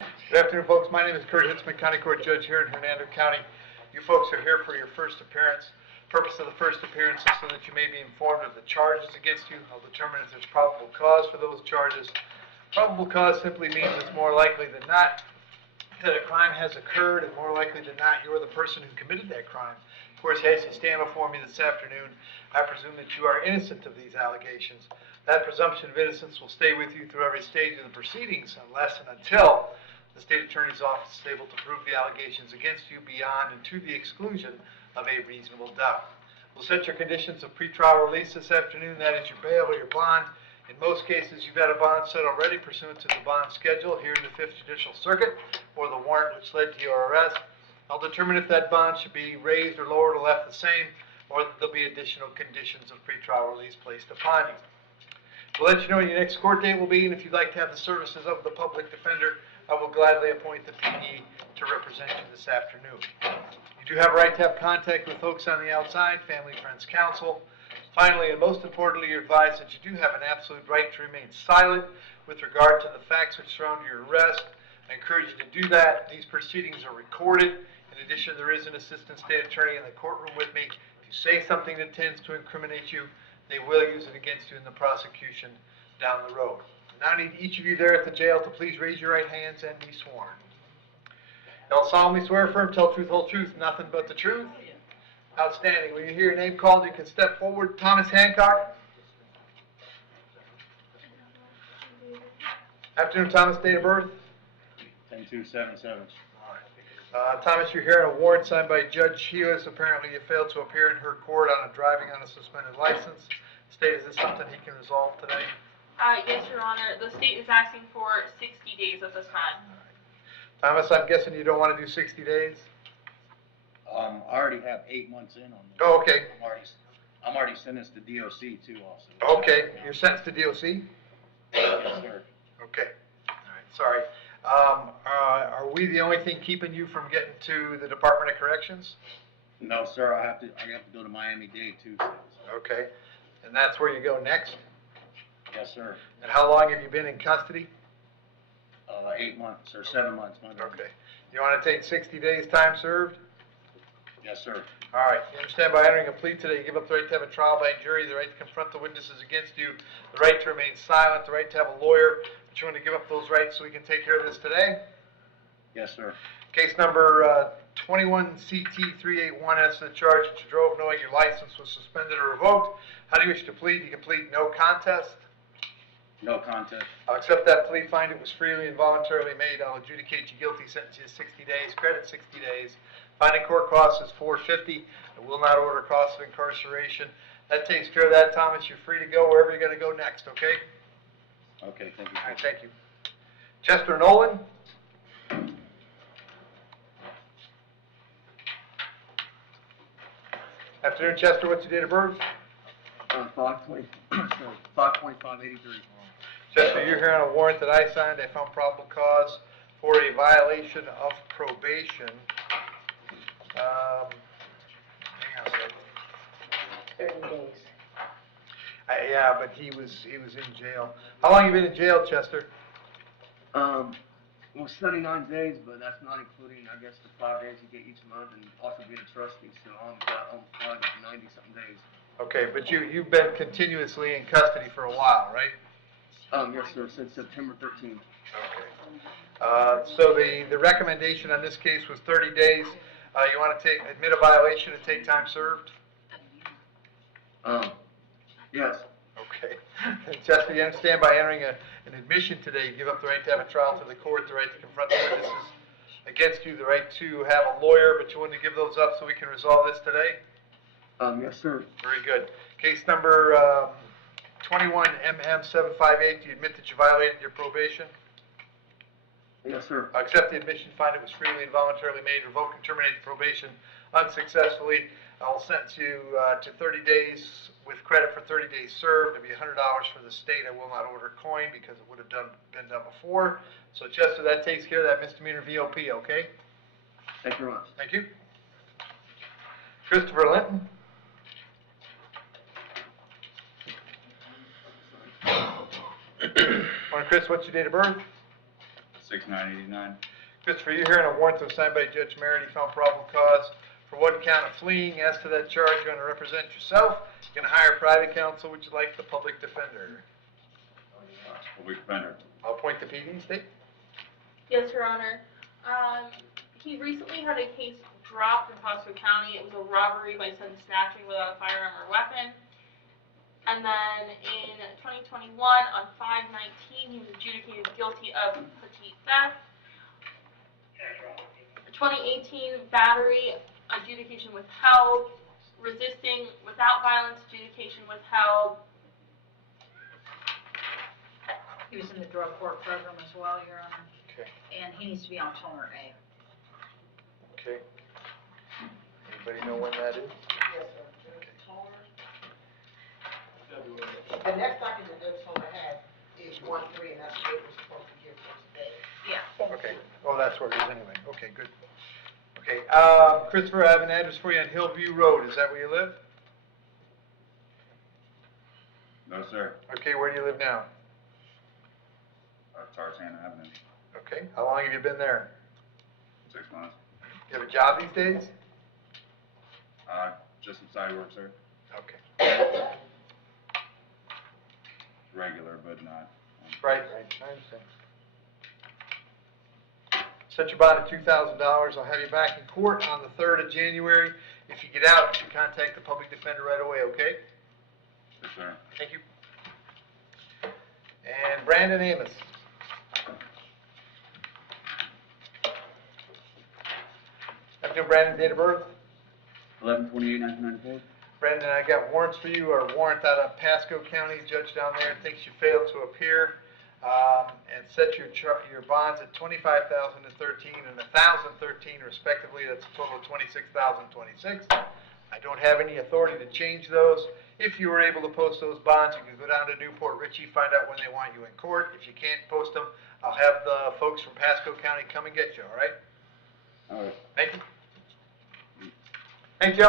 Good afternoon, folks. My name is Hitzemann, County Court Judge here in Hernando County. You folks are here for your first appearance. Purpose of the first appearance is so that you may be informed of the charges against you. I'll determine if there's probable cause for those charges. Probable cause simply means it's more likely than not that a crime has occurred, and more likely than not, you're the person who committed that crime. Of course, as you stand before me this afternoon, I presume that you are innocent of these allegations. That presumption of innocence will stay with you through every stage of the proceedings unless and until the State Attorney's Office is able to prove the allegations against you beyond and to the exclusion of a reasonable doubt. We'll set your conditions of pretrial release this afternoon. That is your bail or your bond. In most cases, you've had a bond set already pursuant to the bond schedule here in the 5th Judicial Circuit or the warrant which led to your arrest. I'll determine if that bond should be raised or lowered or left the same, or that there'll be additional conditions of pretrial release placed upon you. We'll let you know when your next court date will be, and if you'd like to have the services of the public defender, I will gladly appoint the PD to represent you this afternoon. You do have a right to have contact with folks on the outside, family, friends, counsel. Finally, and most importantly, you're advised that you do have an absolute right to remain silent with regard to the facts which surround your arrest. I encourage you to do that. These proceedings are recorded. In addition, there is an assistant state attorney in the courtroom with me. If you say something that tends to incriminate you, they will use it against you in the prosecution down the road. Now I need each of you there at the jail to please raise your right hands and be sworn. I'll solemnly swear affirm, tell truth, whole truth, nothing but the truth. Outstanding. When you hear your name called, you can step forward. Thomas Hancock. Afternoon, Thomas. Date of birth? 10/2/77. Thomas, you're here on a warrant signed by Judge Hughes. Apparently you failed to appear in her court on a driving on a suspended license. State, is this something he can resolve today? Yes, Your Honor. The state is asking for 60 days at this time. Thomas, I'm guessing you don't want to do 60 days? I already have 8 months in on this. Oh, okay. I'm already sentenced to DOC too also. Okay, you're sentenced to DOC? Yes, sir. Okay, all right, sorry. Are we the only thing keeping you from getting to the Department of Corrections? No, sir, I have to go to Miami-Dade too. So. Okay, and that's where you go next? Yes, sir. And how long have you been in custody? 8 months or 7 months. Okay. You want to take 60 days time served? Yes, sir. All right. You understand by entering a plea today, you give up the right to have a trial by jury, the right to confront the witnesses against you, the right to remain silent, the right to have a lawyer. But you want to give up those rights so we can take care of this today? Yes, sir. Case number 21CT381S, the charge that you drove knowing your license was suspended or revoked. How do you wish to plead? You can plead no contest. No contest. I'll accept that plea, find it was freely and voluntarily made. I'll adjudicate you guilty, sentence you to 60 days, credit 60 days. Finding court cost is $450. I will not order cost of incarceration. That takes care of that, Thomas. You're free to go wherever you're going to go next, okay? Okay, thank you. All right, thank you. Chester Nolan. Afternoon, Chester. What's your date of birth? 5/25/83. Chester, you're here on a warrant that I signed. I found probable cause for a violation of probation. Hang on a second. 30 days. Yeah, but he was in jail. How long have you been in jail, Chester? Well, 79 days, but that's not including, I guess, the 5 days you get each month, and also being a trustee. So I'm probably like 90-something days. Okay, but you've been continuously in custody for a while, right? Yes, sir. Since September 13th. Okay. So the recommendation on this case was 30 days. You want to admit a violation and take time served? Yes. Okay. Chester, you understand by entering an admission today, you give up the right to have a trial to the court, the right to confront the witnesses against you, the right to have a lawyer, but you want to give those up so we can resolve this today? Yes, sir. Very good. Case number 21MM758, do you admit that you violated your probation? Yes, sir. Accept the admission, find it was freely and voluntarily made, revoke and terminate the probation unsuccessfully. I'll sentence you to 30 days with credit for 30 days served. It'll be $100 for the state. I will not order coin because it would have been done before. So Chester, that takes care of that misdemeanor VOP, okay? Thank you very much. Thank you. Christopher Linton. Morning, Chris. What's your date of birth? $69.89. Christopher, you're hearing a warrant to signed by Judge Merritt, he found probable cause for one count of fleeing. As to that charge, you're gonna represent yourself. You're gonna hire private counsel. Would you like the public defender? Public defender. I'll appoint the PD, state. Yes, Your Honor. He recently had a case dropped in Pasco County. It was a robbery by someone snatching without a firearm or weapon. And then in 2021, on 5/19, he was adjudicated guilty of petite theft. 2018, battery, adjudication withheld. Resisting without violence, adjudication withheld. He was in the drug court program as well, Your Honor, Okay, and he needs to be on Toner A. okay. Anybody know when that is? Yes, sir. The next document that Toner has is 1/3, and that's what we're supposed to give us today. Yeah. Okay, oh, that's what it is anyway. Okay, good. Okay, Christopher, I have an address for you on Hillview Road. Is that where you live? No, sir. Okay, where do you live now? Tarzan Avenue. Okay, how long have you been there? 6 months. You have a job these days? Just some side work, sir. Okay. Regular, but not. Right, I understand. Set your bond at $2,000. I'll have you back in court on the 3rd of January. If you get out, you should contact the public defender right away, okay? Yes, sir. Thank you. And Brandon Amos. Afternoon, Brandon, date of birth? 11/28/1994. Brandon, I got warrants for you, or a warrant out of Pasco County. Judge down there thinks you failed to appear, and set your bonds at $25,013 and $1,013 respectively. That's a total of $26,026. I don't have any authority to change those. If you were able to post those bonds, you can go down to Newport Richey, find out when they want you in court. If you can't post them, I'll have the folks from Pasco County come and get you, all right? All right. Thank you. Thank you.